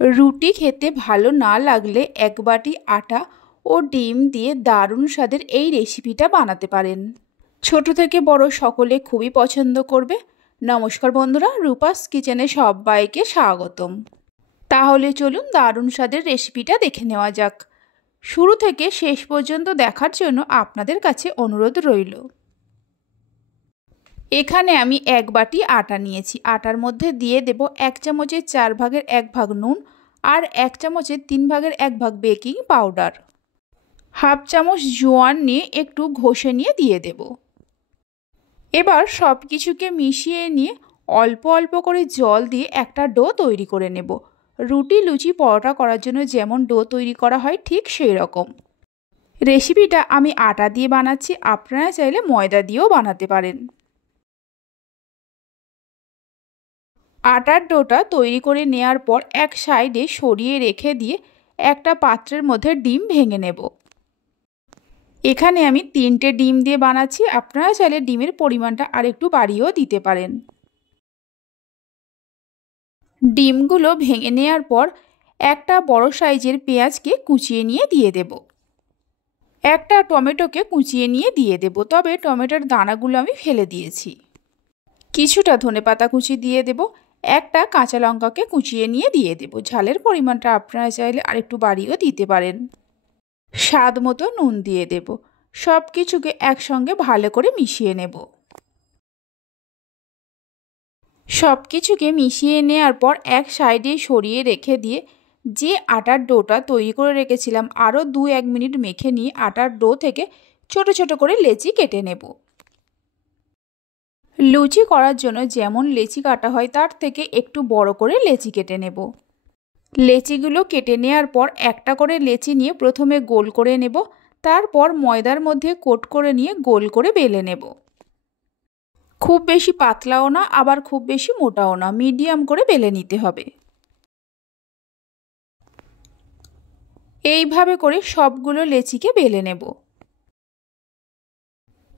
রুটি খেতে ভালো না লাগলে এক বাটি আটা ও ডিম দিয়ে দারুণ স্বাদের এই রেসিপিটা বানাতে পারেন। ছোট থেকে বড় সকলে খুবই পছন্দ করবে। নমস্কার বন্ধুরা, রূপাস কিচেনে সবাইকে স্বাগতম। তাহলে চলুন দারুণ স্বাদের রেসিপিটা দেখে নেওয়া যাক। শুরু থেকে শেষ পর্যন্ত দেখার জন্য আপনাদের কাছে অনুরোধ রইল। এখানে আমি এক বাটি আটা নিয়েছি। আটার মধ্যে দিয়ে দেব 1 চামচের 4 ভাগের 1 ভাগ নুন আর 1 চামচের 3 ভাগের 1 ভাগ বেকিং পাউডার। হাফ চামচ জোয়ান নিয়ে একটু ঘষে নিয়ে দিয়ে দেব। এবার সব কিছুকে মিশিয়ে নিয়ে অল্প অল্প করে জল দিয়ে একটা ডো তৈরি করে নেব। রুটি লুচি পরোটা করার জন্য যেমন ডো তৈরি করা হয় ঠিক সেই রকম। রেসিপিটা আমি আটা দিয়ে বানাচ্ছি, আপনারা চাইলে ময়দা দিয়েও বানাতে পারেন। আটার ডোটা তৈরি করে নেওয়ার পর এক সাইডে সরিয়ে রেখে দিয়ে একটা পাত্রের মধ্যে ডিম ভেঙে নেব। এখানে আমি 3টে ডিম দিয়ে বানাচ্ছি, আপনারা চাইলে ডিমের পরিমাণটা আরেকটু বাড়িয়েও দিতে পারেন। ডিমগুলো ভেঙে নেওয়ার পর একটা বড় সাইজের পেঁয়াজকে কুচিয়ে নিয়ে দিয়ে দেব। একটা টমেটোকে কুচিয়ে নিয়ে দিয়ে দেব, তবে টমেটোর দানাগুলো আমি ফেলে দিয়েছি। কিছুটা ধনেপাতা কুচি দিয়ে দেব। একটা কাঁচা লঙ্কাকে কুচিয়ে নিয়ে দিয়ে দেব। ঝালের পরিমাণটা আপনারা চাইলে আরেকটু বাড়িয়েও দিতে পারেন। স্বাদ মতো নুন দিয়ে দেব। সব কিছুকে একসঙ্গে ভালো করে মিশিয়ে নেব। সব কিছুকে মিশিয়ে নেওয়ার পর এক সাইডে সরিয়ে রেখে দিয়ে যে আটার ডোটা তৈরি করে রেখেছিলাম আরও 2-1 মিনিট মেখে নিয়ে আটার ডো থেকে ছোট ছোট করে লেচি কেটে নেব। লুচি করার জন্য যেমন লেচি কাটা হয় তার থেকে একটু বড় করে লেচি কেটে নেব। লেচিগুলো কেটে নেওয়ার পর একটা করে লেচি নিয়ে প্রথমে গোল করে নেব, তারপর ময়দার মধ্যে কোট করে নিয়ে গোল করে বেলে নেব। খুব বেশি পাতলাও না আবার খুব বেশি মোটাও না, মিডিয়াম করে বেলে নিতে হবে। এইভাবে করে সবগুলো লেচিকে বেলে নেব।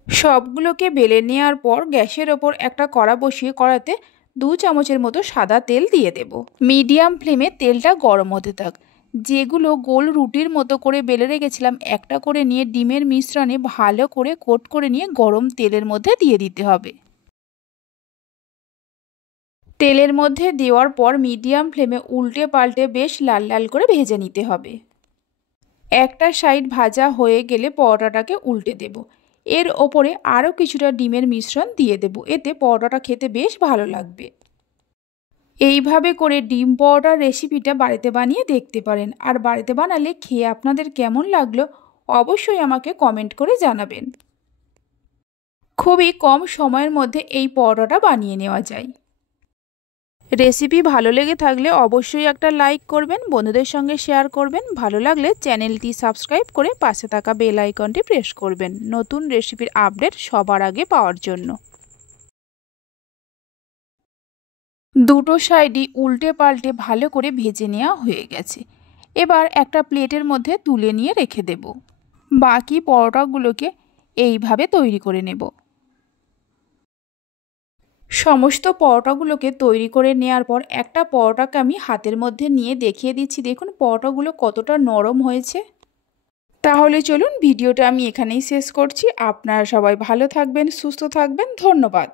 সবগুলোকে বেলে নেওয়ার পর গ্যাসের ওপর একটা কড়া বসিয়ে কড়াতে 2 চামচের মতো সাদা তেল দিয়ে দেব। মিডিয়াম ফ্লেমে তেলটা গরম হতে থাক। যেগুলো গোল রুটির মতো করে বেলে রেখেছিলাম একটা করে নিয়ে ডিমের মিশ্রণে ভালো করে কোট করে নিয়ে গরম তেলের মধ্যে দিয়ে দিতে হবে। তেলের মধ্যে দেওয়ার পর মিডিয়াম ফ্লেমে উল্টে পাল্টে বেশ লাল লাল করে ভেজে নিতে হবে। একটা সাইড ভাজা হয়ে গেলে পরোটাটাকে উল্টে দেব। এর ওপরে আরও কিছুটা ডিমের মিশ্রণ দিয়ে দেব, এতে পরোটাটা খেতে বেশ ভালো লাগবে। এইভাবে করে ডিম পরোটার রেসিপিটা বাড়িতে বানিয়ে দেখতে পারেন, আর বাড়িতে বানালে খেয়ে আপনাদের কেমন লাগলো অবশ্যই আমাকে কমেন্ট করে জানাবেন। খুবই কম সময়ের মধ্যে এই পরোটাটা বানিয়ে নেওয়া যায়। রেসিপি ভালো লেগে থাকলে অবশ্যই একটা লাইক করবেন, বন্ধুদের সঙ্গে শেয়ার করবেন। ভালো লাগলে চ্যানেলটি সাবস্ক্রাইব করে পাশে থাকা বেল আইকনটি প্রেস করবেন নতুন রেসিপির আপডেট সবার আগে পাওয়ার জন্য। দুটো সাইডই উল্টে পাল্টে ভালো করে ভেজে নেওয়া হয়ে গেছে। এবার একটা প্লেটের মধ্যে তুলে নিয়ে রেখে দেব। বাকি পরোটাগুলোকে এইভাবে তৈরি করে নেব। সমস্ত পরোটাগুলোকে তৈরি করে নেওয়ার পর একটা পরোটাকে আমি হাতের মধ্যে নিয়ে দেখিয়ে দিচ্ছি, দেখুন পরোটাগুলো কতটা নরম হয়েছে। তাহলে চলুন ভিডিওটা আমি এখানেই শেষ করছি। আপনারা সবাই ভালো থাকবেন, সুস্থ থাকবেন। ধন্যবাদ।